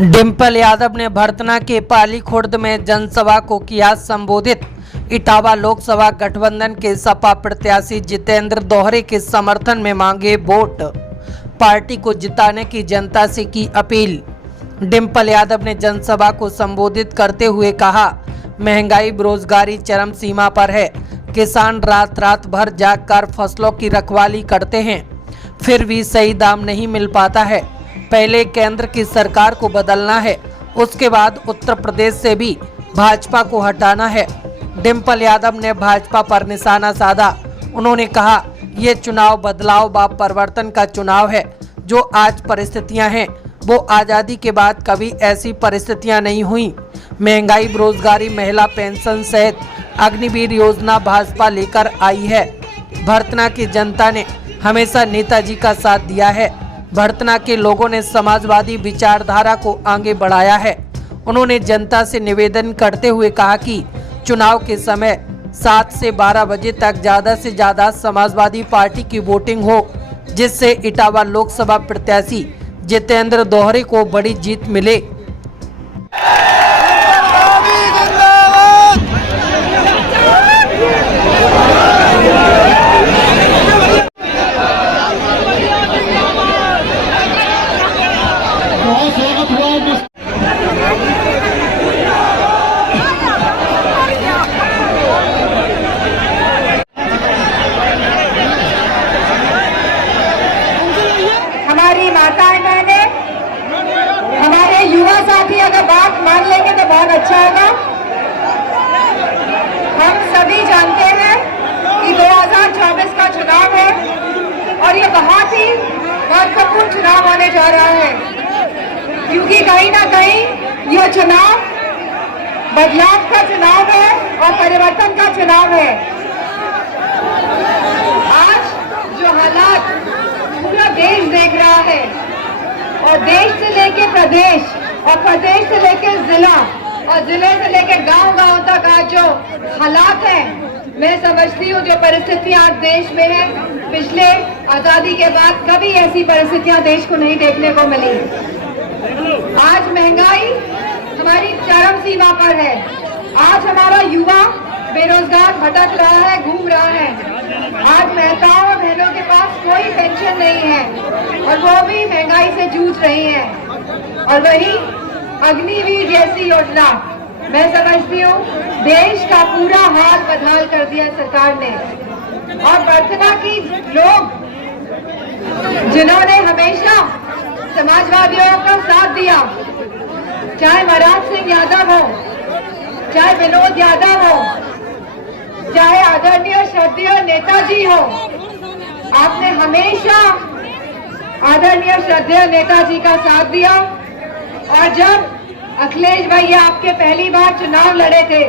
डिम्पल यादव ने भरतना के पाली खुर्द में जनसभा को किया संबोधित। इटावा लोकसभा गठबंधन के सपा प्रत्याशी जितेंद्र दोहरे के समर्थन में मांगे वोट, पार्टी को जिताने की जनता से की अपील। डिम्पल यादव ने जनसभा को संबोधित करते हुए कहा, महंगाई बेरोजगारी चरम सीमा पर है। किसान रात रात भर जागकर फसलों की रखवाली करते हैं, फिर भी सही दाम नहीं मिल पाता है। पहले केंद्र की सरकार को बदलना है, उसके बाद उत्तर प्रदेश से भी भाजपा को हटाना है। डिम्पल यादव ने भाजपा पर निशाना साधा। उन्होंने कहा, ये चुनाव बदलाव व परिवर्तन का चुनाव है। जो आज परिस्थितियां हैं वो आज़ादी के बाद कभी ऐसी परिस्थितियां नहीं हुई। महंगाई, बेरोजगारी, महिला पेंशन सहित अग्निवीर योजना भाजपा लेकर आई है। भरतना की जनता ने हमेशा नेताजी का साथ दिया है। भरतना के लोगों ने समाजवादी विचारधारा को आगे बढ़ाया है। उन्होंने जनता से निवेदन करते हुए कहा कि चुनाव के समय 7 से 12 बजे तक ज़्यादा से ज़्यादा समाजवादी पार्टी की वोटिंग हो, जिससे इटावा लोकसभा प्रत्याशी जितेंद्र दोहरे को बड़ी जीत मिले। हमारी माताएं बहनें, हमारे युवा साथी अगर बात मान लेंगे तो बहुत अच्छा होगा। हम सभी जानते हैं कि 2024 का चुनाव है और ये बहुत ही महत्वपूर्ण चुनाव होने जा रहा है, क्योंकि कहीं ना कहीं यह चुनाव बदलाव का चुनाव है और परिवर्तन का चुनाव है। आज जो हालात पूरा देश देख रहा है और देश से लेके प्रदेश और प्रदेश से लेके जिला और जिले से लेके गांव-गांव तक आज जो हालात हैं, मैं समझती हूँ जो परिस्थितियां आज देश में है, पिछले आजादी के बाद कभी ऐसी परिस्थितियां देश को नहीं देखने को मिली। आज महंगाई हमारी चरम सीमा पर है। आज हमारा युवा बेरोजगार भटक रहा है, घूम रहा है। आज माताओं और बहनों के पास कोई पेंशन नहीं है और वो भी महंगाई से जूझ रही हैं। और वही अग्निवीर जैसी योजना, मैं समझती हूँ देश का पूरा हाल बदहाल कर दिया सरकार ने। और भरतना की लोग जिन्होंने हमेशा समाजवादियों का साथ दिया, चाहे महाराज सिंह यादव हो, चाहे विनोद यादव हो, चाहे आदरणीय श्रद्धेय नेताजी हो, आपने हमेशा आदरणीय श्रद्धेय नेताजी का साथ दिया। और जब अखिलेश भैया आपके पहली बार चुनाव लड़े थे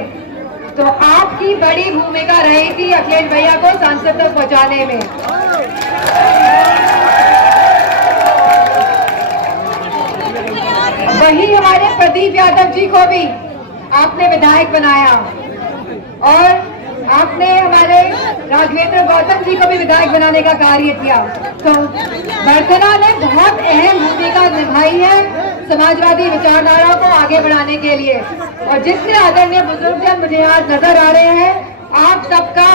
तो आपकी बड़ी भूमिका रही थी अखिलेश भैया को सांसद तक पहुंचाने में। वही हमारे प्रदीप यादव जी को भी आपने विधायक बनाया और आपने हमारे राघवेंद्र गौतम जी को भी विधायक बनाने का कार्य किया। तो भरतना ने बहुत अहम भूमिका निभाई है समाजवादी विचारधारा को आगे बढ़ाने के लिए। और जितने आदरणीय बुजुर्गजन मुझे आज नजर आ रहे हैं, आप सबका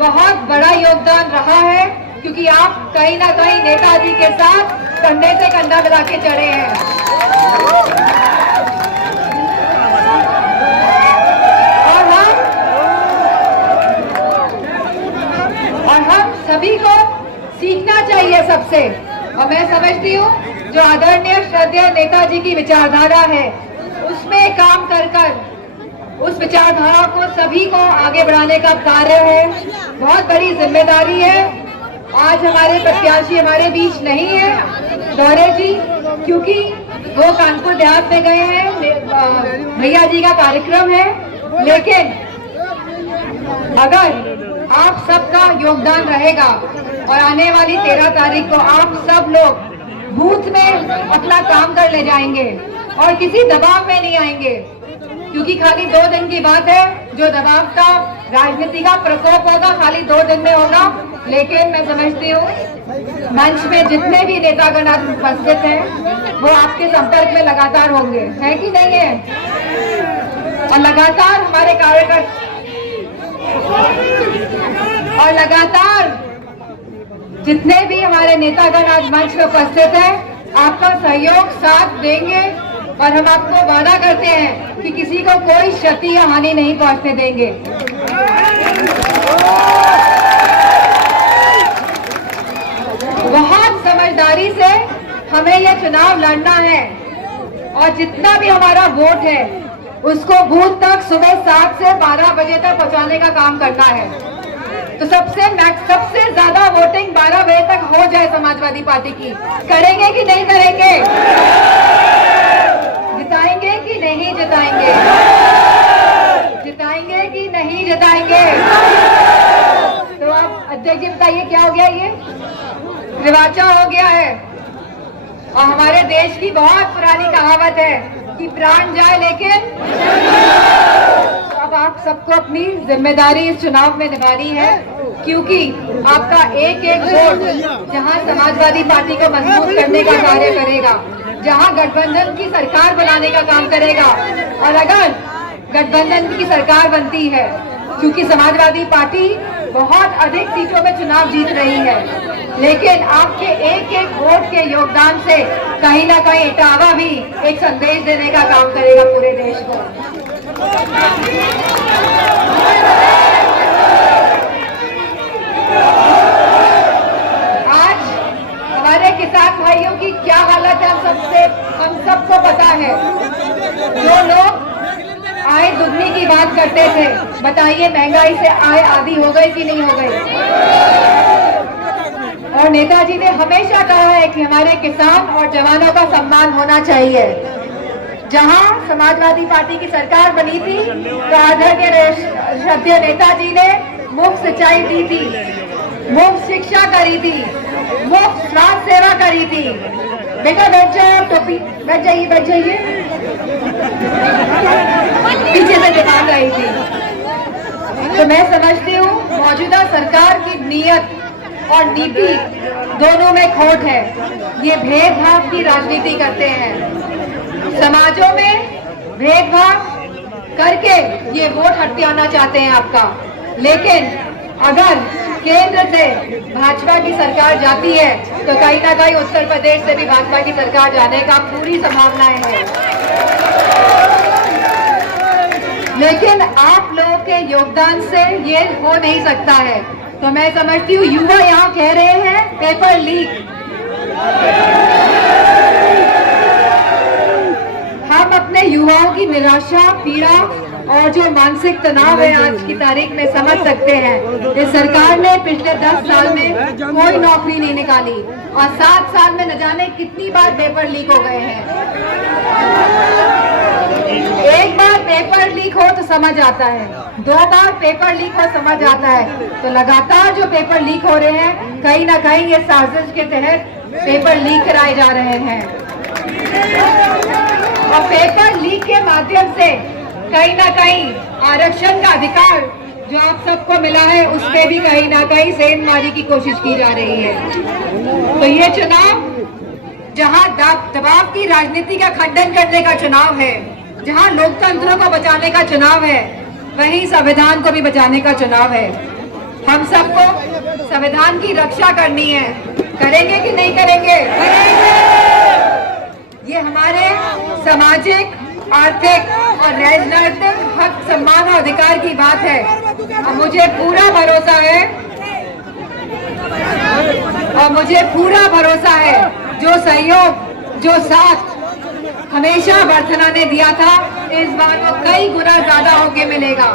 बहुत बड़ा योगदान रहा है, क्योंकि आप कहीं ना कहीं नेताजी के साथ कंधे से कंधा मिला के चढ़े हैं। और हम सभी को सीखना चाहिए सबसे। और मैं समझती हूँ जो आदरणीय श्रद्धेय नेताजी की विचारधारा है, उसमें काम कर उस विचारधारा को सभी को आगे बढ़ाने का कार्य है। बहुत बड़ी जिम्मेदारी है। आज हमारे प्रत्याशी हमारे बीच नहीं है दोहरे जी, क्योंकि वो कानपुर देहात में गए हैं, भैया जी का कार्यक्रम है। लेकिन अगर आप सबका योगदान रहेगा और आने वाली 13 तारीख को आप सब लोग बूथ में अपना काम कर ले जाएंगे और किसी दबाव में नहीं आएंगे, क्योंकि खाली 2 दिन की बात है। जो दबाव का राजनीति का प्रकोप होगा खाली 2 दिन में होगा। लेकिन मैं समझती हूँ मंच में जितने भी नेतागण उपस्थित हैं, वो आपके संपर्क में लगातार होंगे, है कि नहीं है? और लगातार हमारे कार्यकर्ता और लगातार जितने भी हमारे नेतागण आज मंच में उपस्थित हैं, आपका सहयोग साथ देंगे और हम आपको वादा करते हैं कि किसी को कोई क्षति या हानि नहीं पहुंचने देंगे। बहुत समझदारी से हमें यह चुनाव लड़ना है और जितना भी हमारा वोट है उसको बूथ तक सुबह 7 से 12 बजे तक पहुंचाने का काम करना है। तो सबसे ज्यादा वोटिंग 12 बजे तक हो जाए समाजवादी पार्टी की। करेंगे कि नहीं करेंगे? जिताएंगे कि नहीं जिताएंगे? जिताएंगे कि नहीं जिताएंगे? तो आप अध्यक्ष जी बताइए, क्या हो गया? ये रिवाचा हो गया है। और हमारे देश की बहुत पुरानी कहावत है कि प्राण जाए लेकिन, अब आप सबको अपनी जिम्मेदारी इस चुनाव में निभानी है, क्योंकि आपका एक एक वोट जहां समाजवादी पार्टी को मजबूत करने का कार्य करेगा, जहां गठबंधन की सरकार बनाने का काम करेगा। और अगर गठबंधन की सरकार बनती है, क्योंकि समाजवादी पार्टी बहुत अधिक सीटों में चुनाव जीत रही है, लेकिन आपके एक एक वोट के योगदान से कहीं ना कहीं इटावा भी एक संदेश देने का काम करेगा पूरे देश को। आज हमारे किसान भाइयों की क्या हालत है हम सबको पता है। जो लोग आय दुगनी की बात करते थे, बताइए महंगाई से आय आधी हो गई कि नहीं हो गई? और नेताजी ने हमेशा कहा है कि हमारे किसान और जवानों का सम्मान होना चाहिए। जहां समाजवादी पार्टी की सरकार बनी थी तो आदरणीय श्रद्धेय नेताजी ने मुफ्त सिंचाई दी थी, मुफ्त शिक्षा करी थी, मुफ्त स्वास्थ्य सेवा करी थी। बेटा बैठ जाओ, टोपी बैठ जाइए, बैठ जाइए। पीछे से दिमाग आई थी। तो मैं समझती हूँ मौजूदा सरकार की नीयत और नीति दोनों में खोट है। ये भेदभाव की राजनीति करते हैं, समाजों में भेदभाव करके ये वोट हथियाना चाहते हैं आपका। लेकिन अगर केंद्र से भाजपा की सरकार जाती है तो कहीं ना कहीं उत्तर प्रदेश से भी भाजपा की सरकार जाने का पूरी संभावनाएं हैं। लेकिन आप लोगों के योगदान से ये हो नहीं सकता है। तो मैं समझती हूँ युवा यहाँ कह रहे हैं पेपर लीक। हम अपने युवाओं की निराशा, पीड़ा और जो मानसिक तनाव है आज की तारीख में समझ सकते हैं। इस सरकार ने पिछले 10 साल में कोई नौकरी नहीं निकाली और 7 साल में न जाने कितनी बार पेपर लीक हो गए हैं। एक बार पेपर लीक हो तो समझ आता है, 2 बार पेपर लीक हो समझ आता है। तो लगातार जो पेपर लीक हो रहे हैं, कहीं ना कहीं ये साजिश के तहत पेपर लीक कराए जा रहे हैं। और पेपर लीक के माध्यम से कहीं ना कहीं आरक्षण का अधिकार जो आप सबको मिला है, उस पे भी कहीं ना कहीं सेंधमारी की कोशिश की जा रही है। तो ये चुनाव जहां दबाव की राजनीति का खंडन करने का चुनाव है, जहां लोकतंत्र को बचाने का चुनाव है, वहीं संविधान को भी बचाने का चुनाव है। हम सबको संविधान की रक्षा करनी है। करेंगे कि नहीं करेंगे? ये हमारे सामाजिक, आर्थिक और राजनीतिक हक, सम्मान और अधिकार की बात है। और मुझे पूरा भरोसा है जो सहयोग, जो साथ हमेशा वर्धना ने दिया था, इस बार वो कई गुना ज्यादा होके मिलेगा।